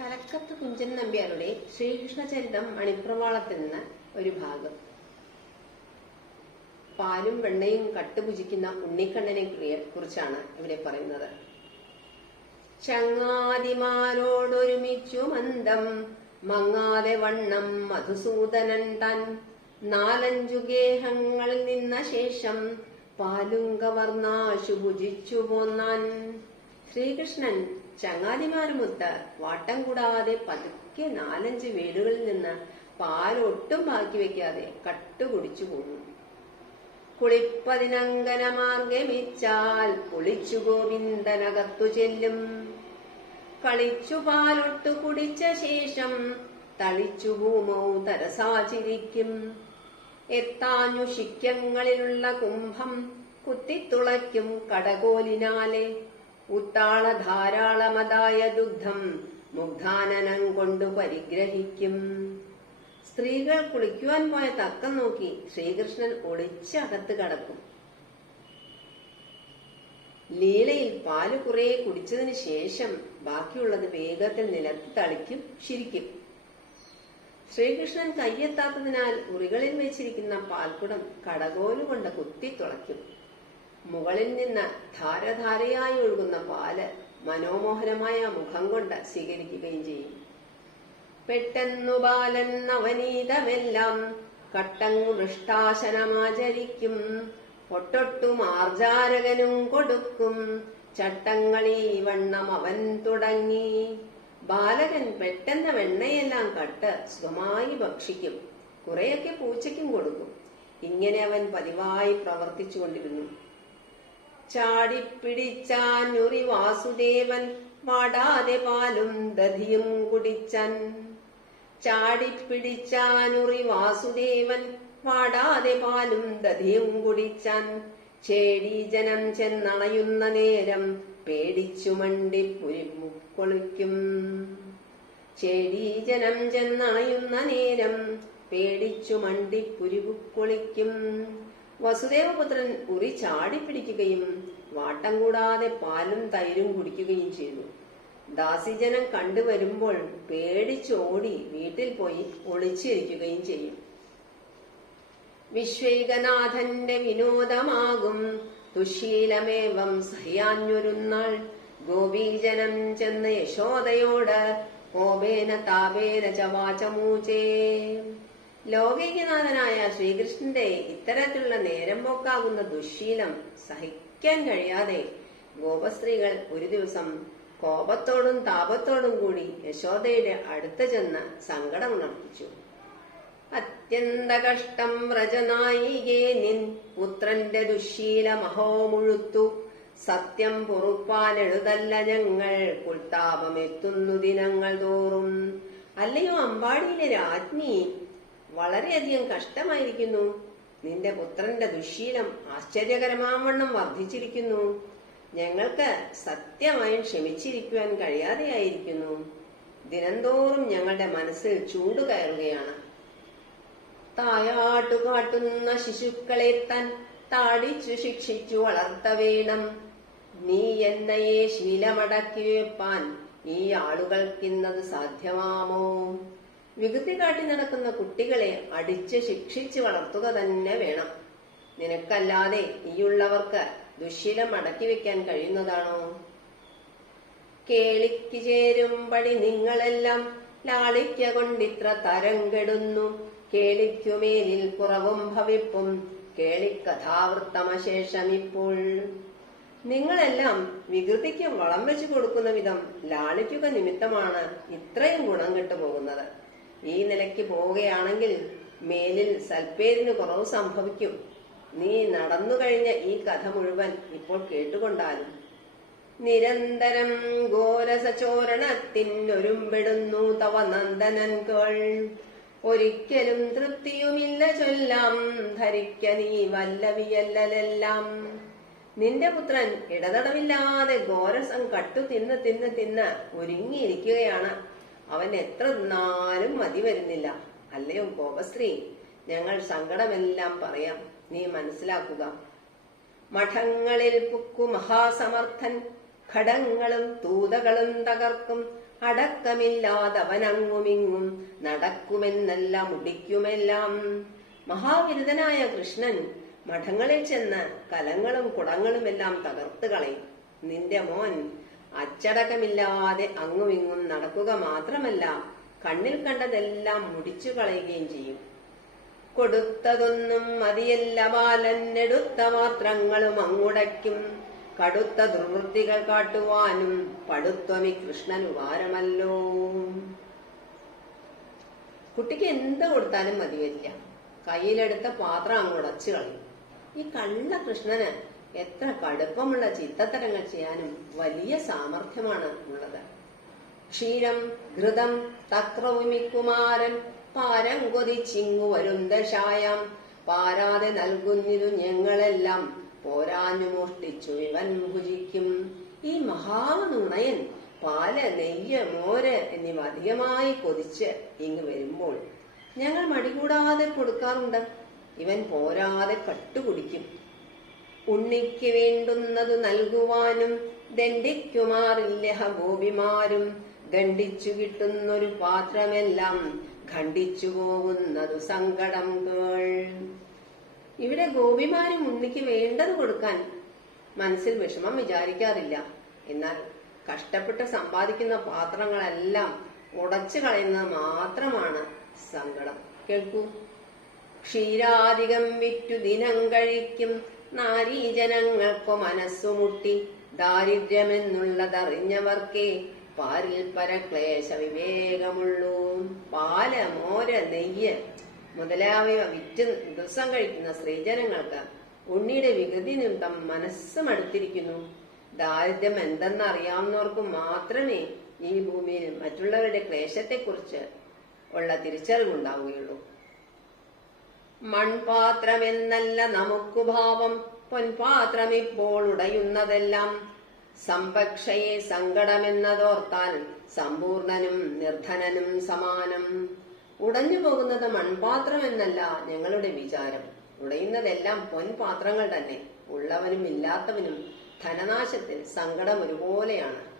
കലക്കത്ത് കുഞ്ചൻ നമ്പ്യാരുടെ ശ്രീകൃഷ്ണചരിതം മണിപ്രവാളത്തിൽ നിന്ന് ഒരു ഭാഗം. പാലും വെണ്ണയും കട്ടുപുജിക്കുന്ന ഉണ്ണിക്കണ്ണനെ കുറിച്ചാണ് ഇവിടെ പറയുന്നത്. ചങ്ങാതിമാരോടൊരുമിച്ചു മന്ദം മങ്ങാതെ വണ്ണം മധുസൂദനൻ തൻ. നാലഞ്ചു ഗേഹങ്ങളിൽ നിന്ന ശേഷം പാലും കവർന്നാശു ഭുജിച്ചു പോന്നാൻ. ശ്രീകൃഷ്ണൻ ചങ്ങാതിമാരുമൊത്ത് വാട്ടം കൂടാതെ പതുക്കെ നാലഞ്ച് വീടുകളിൽ നിന്ന് പാലൊട്ടും ബാക്കി വെക്കാതെ കട്ടുകുടിച്ചു പോകും കുളിപ്പതിനങ്കന മാർഗമിച്ചാൽ കുളിച്ചു ഗോവിന്ദനകത്തു ചെല്ലും. കളിച്ചു പാലൊട്ടു കുടിച്ച ശേഷം തളിച്ചു ഭൂമൗ തരസാചിരിക്കും എത്താഞ്ഞു ശിക്യങ്ങളിലുള്ള കുംഭം കുത്തിത്തുളയ്ക്കും കടകോലിനാലെ. ഉത്താള ധാരാളമതായ ദുഗ്ധം മുഗ്ധാനനം കൊണ്ടു പരിഗ്രഹിക്കും. സ്ത്രീകൾ കുളിക്കുവാൻ പോയ തക്കം നോക്കി ശ്രീകൃഷ്ണൻ ഒളിച്ചകത്ത് കടക്കും. ലീലയിൽ പാൽ കുറെ കുടിച്ചതിന് ശേഷം ബാക്കിയുള്ളത് വേഗത്തിൽ നിലത്ത് തളിക്കും ശിരിക്കും. ശ്രീകൃഷ്ണൻ കയ്യെത്താത്തതിനാൽ ഉറികളിൽ വെച്ചിരിക്കുന്ന പാൽക്കുടം കടകോലുകൊണ്ട് കുത്തി തുളയ്ക്കും. മുകളിൽ നിന്ന് ധാരധാരയായി ഒഴുകുന്ന പാൽ മനോമോഹരമായ മുഖം കൊണ്ട് സ്വീകരിക്കുകയും ചെയ്യും. പെട്ടെന്നു ബാലൻ നവനീതമെല്ലാം കട്ടങ്ങു ദൃഷ്ടാശനമാചരിക്കും പൊട്ടൊട്ടു മാർജാരകനും കൊടുക്കും. ചട്ടങ്ങളീ വണ്ണം അവൻ തുടങ്ങി. ബാലകൻ പെട്ടെന്ന് വെണ്ണയെല്ലാം കട്ട് സുഖമായി ഭക്ഷിക്കും. കുറെയൊക്കെ പൂച്ചയ്ക്കും കൊടുക്കും. ഇങ്ങനെ അവൻ പതിവായി പ്രവർത്തിച്ചുകൊണ്ടിരുന്നു. ചാടിപ്പിടിച്ചാനുറി വാസുദേവൻ വാടാതെ പാലും ദധിയും കുടിച്ചൻ. ചാടിപ്പിടിച്ചാനുറി വാസുദേവൻ വാടാതെ പാലും ദധിയും കുടിച്ചൻ. ചേടി ജനം ചെന്നണയുന്ന നേരം പേടിച്ചു മണ്ടി പുരിമുക്കൊളിക്കും ചേടി ജനം ചെന്നണയുന്ന നേരം പേടിച്ചു മണ്ടി പുരിപുക്കൊളിക്കും വസുദേവപുത്രൻ ഉറി ചാടിപ്പിടിക്കുകയും വാട്ടം കൂടാതെ പാലും തൈരും കുടിക്കുകയും ചെയ്തു. ദാസിജനം കണ്ടുവരുമ്പോൾ പേടിച്ചോടി വീട്ടിൽ പോയി ഒളിച്ചിരിക്കുകയും ചെയ്യും. വിശ്വൈകനാഥന്റെ വിനോദമാകും. തുശീലമേവം സഹ്യാഞ്ഞൊരുന്നാൾ ഗോപീജനം ചെന്ന് യശോദയോട് കോപേന താപേന ചവാചമൂചേ ലോകൈകനാഥനായ ശ്രീകൃഷ്ണന്റെ ഇത്തരത്തിലുള്ള നേരം പോക്കാകുന്ന ദുശീലം സഹിക്കാൻ കഴിയാതെ ഗോപസ്ത്രീകൾ ഒരു ദിവസം കോപത്തോടും താപത്തോടും കൂടി യശോദയുടെ അടുത്ത് ചെന്ന് സങ്കടം ഉണർത്തിച്ചു അത്യന്ത കഷ്ടം വ്രജനായികേ നിൻ പുത്രന്റെ ദുശീല മഹോമുഴുത്തു. സത്യം പൊറുപ്പാനെഴുതല്ല ഞങ്ങൾ. കുൽത്താപമെത്തുന്നു ദിനങ്ങൾ തോറും. അല്ലയോ അമ്പാടിയിലെ രാജ്ഞി വളരെയധികം കഷ്ടമായിരിക്കുന്നു. നിന്റെ പുത്രന്റെ ദുശീലം ആശ്ചര്യകരമാവണ്ണം വർദ്ധിച്ചിരിക്കുന്നു. ഞങ്ങൾക്ക് സത്യമായും ക്ഷമിച്ചിരിക്കുവാൻ കഴിയാതെയായിരിക്കുന്നു. ദിനംതോറും ഞങ്ങളുടെ മനസ്സിൽ ചൂട് കയറുകയാണ് കാട്ടുന്ന ശിശുക്കളെ താൻ താടിച്ചു ശിക്ഷിച്ചു വളർത്ത വേണം. നീ എന്നയെ ശീലമടക്കി വെപ്പാൻ ഈ ആളുകൾക്കിന്നത് സാധ്യമാമോ? വികൃതി കാട്ടി നടക്കുന്ന കുട്ടികളെ അടിച്ച് ശിക്ഷിച്ച് വളർത്തുക തന്നെ വേണം. നിനക്കല്ലാതെ ഈയുള്ളവർക്ക് ദുശീലം അടക്കി വെക്കാൻ കഴിയുന്നതാണോ? കേളിക്ക് ചേരുമ്പടി നിങ്ങളെല്ലാം ലാളിക്ക കൊണ്ടിത്ര തരം കെടുന്നു. കേളിക്കുമേലിൽ കുറവും ഭവിപ്പും. കേളിക്കഥാവൃത്തമശേഷം ഇപ്പോൾ. നിങ്ങളെല്ലാം വികൃതിക്ക് വളം വെച്ചു കൊടുക്കുന്ന വിധം ലാളിക്കുക നിമിത്തമാണ് ഇത്രയും ഗുണം കെട്ടുപോകുന്നത്. ഈ നിലയ്ക്ക് പോവുകയാണെങ്കിൽ മേലിൽ സൽപ്പേരിന് കുറവ് സംഭവിക്കും. നീ നടന്നു കഴിഞ്ഞ ഈ കഥ മുഴുവൻ ഇപ്പോൾ കേട്ടുകൊണ്ടാലും നിരന്തരം ഘോരസചോരണത്തിനൊരുമ്പെടുന്നു തവ നന്ദനൻ കേൾ. ഒരിക്കലും തൃപ്തിയുമില്ല ചൊല്ലാം ധരിക്ക നീ വല്ലവിയല്ലെല്ലാം നിന്റെ പുത്രൻ ഇടതടവില്ലാതെ ഘോരസം കട്ടു തിന്ന് തിന്ന് തിന്ന് ഒരുങ്ങിയിരിക്കുകയാണ്. അവൻ എത്ര നിന്നാലും മതി വരുന്നില്ല. അല്ലയോ ഗോപശ്രീ ഞങ്ങൾ സങ്കടമെല്ലാം പറയാം. നീ മനസ്സിലാക്കുക. മഠങ്ങളിൽ പുക്കു മഹാസമർത്ഥൻ ഘടങ്ങളും തൂതകളും തകർക്കും. അടക്കമില്ലാതവനങ്ങുമിങ്ങും നടക്കുമെന്നല്ല മുടിക്കുമെല്ലാം മഹാവിരുദ്ധനായ കൃഷ്ണൻ മഠങ്ങളിൽ ചെന്ന് കലങ്ങളും കുടങ്ങളുമെല്ലാം തകർത്ത് കളയും. നിന്റെ മോൻ അച്ചടക്കമില്ലാതെ അങ്ങുമിങ്ങും നടക്കുക മാത്രമല്ല കണ്ണിൽ കണ്ടതെല്ലാം മുടിച്ചു കളയുകയും ചെയ്യും. കൊടുത്തതൊന്നും മതിയല്ല ബാലൻ എടുത്ത പാത്രങ്ങളും അങ്ങുടയ്ക്കും. കടുത്ത ദുർവൃത്തികൾ കാട്ടുവാനും പടുത്വമി കൃഷ്ണൻ ഉപകാരമല്ലോ. കുട്ടിക്ക് എന്ത് കൊടുത്താലും മതിയല്ല. കയ്യിലെടുത്ത പാത്രം അങ്ങ് ഉടച്ചു കളയും. ഈ കള്ള കൃഷ്ണന് എത്ര കടുപ്പമുള്ള ചിത്തത്തരങ്ങൾ ചെയ്യാനും വലിയ സാമർഥ്യമാണ് ഉള്ളത്. ക്ഷീരം ഘൃതം തക്രവുമിക്കുമാരൻ പാരം കൊതിച്ചിങ്ങു വരും ദശായം. പാരാതെ നൽകുന്നിരു ഞങ്ങളെല്ലാം പോരാഞ്ഞു മോഷ്ടിച്ചു ഇവൻ ഭുജിക്കും. ഈ മഹാനുണയൻ പാൽ നെയ്യ് മോര് എന്നിവ അധികമായി കൊതിച്ച് ഇങ്ങ് വരുമ്പോൾ ഞങ്ങൾ മടികൂടാതെ കൊടുക്കാറുണ്ട്. ഇവൻ പോരാതെ കട്ടുകുടിക്കും. ഉണ്ണിക്ക് വേണ്ടുന്നത് നൽകുവാനും ദണ്ഡിക്കുമാറില്ല ഗോപിമാരും. ഖണ്ഡിച്ചു കിട്ടുന്നൊരു പാത്രമെല്ലാം ഖണ്ഡിച്ചു പോകുന്നതു സങ്കടം കേൾ. ഇവിടെ ഗോപിമാരും ഉണ്ണിക്ക് വേണ്ടത് കൊടുക്കാൻ മനസ്സിൽ വിഷമം വിചാരിക്കാറില്ല. എന്നാൽ കഷ്ടപ്പെട്ട് സമ്പാദിക്കുന്ന പാത്രങ്ങളെല്ലാം ഉടച്ചു കളയുന്നത് മാത്രമാണ് സങ്കടം. കേൾക്കൂ. ക്ഷീരാധികം വിറ്റു ദിനം കഴിക്കും. നാരീജനങ്ങൾക്കു മനസ്സുമുട്ടി ദാരിദ്ര്യമെന്നുള്ളതറിഞ്ഞവർക്കേ പാരിൽ പരക്ലേശ വിവേകമുള്ളൂ പാൽ മോര് നെയ്യ് മുതലായവ വിറ്റ് ദിവസം കഴിക്കുന്ന സ്ത്രീജനങ്ങൾക്ക് ഉണ്ണിയുടെ വികൃതി നിമിത്തം മനസ്സ് മടുത്തിരിക്കുന്നു ദാരിദ്ര്യം എന്തെന്നറിയാവുന്നവർക്ക് മാത്രമേ ഈ ഭൂമിയിൽ മറ്റുള്ളവരുടെ ക്ലേശത്തെക്കുറിച്ച് ഉള്ള തിരിച്ചറിവുണ്ടാവുകയുള്ളൂ. മൺപാത്രമെന്നല്ല നമുക്കു ഭാവം. പൊൻപാത്രമിപ്പോൾ ഉടയുന്നതെല്ലാം സമ്പക്ഷയെ സങ്കടമെന്നതോർത്താൽ സമ്പൂർണനും നിർധനനും സമാനം. ഉടഞ്ഞു പോകുന്നത് മൺപാത്രമെന്നല്ല ഞങ്ങളുടെ വിചാരം. ഉടയുന്നതെല്ലാം പൊൻപാത്രങ്ങൾ തന്നെ. ഉള്ളവനും ഇല്ലാത്തവനും ധനനാശത്തിൽ സങ്കടം ഒരുപോലെയാണ്.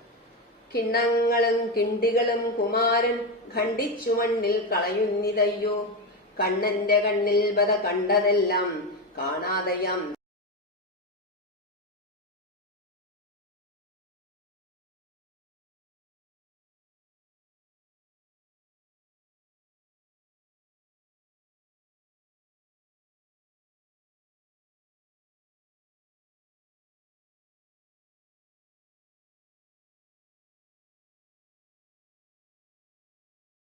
കിണ്ണങ്ങളും കിണ്ടികളും കുമാരൻ ഖണ്ഡിച്ചു മണ്ണിൽ കളയുന്നിതയ്യോ? കണ്ണന്റെ കണ്ണിൽ ബത കണ്ടതെല്ലാം കാണാതെയാം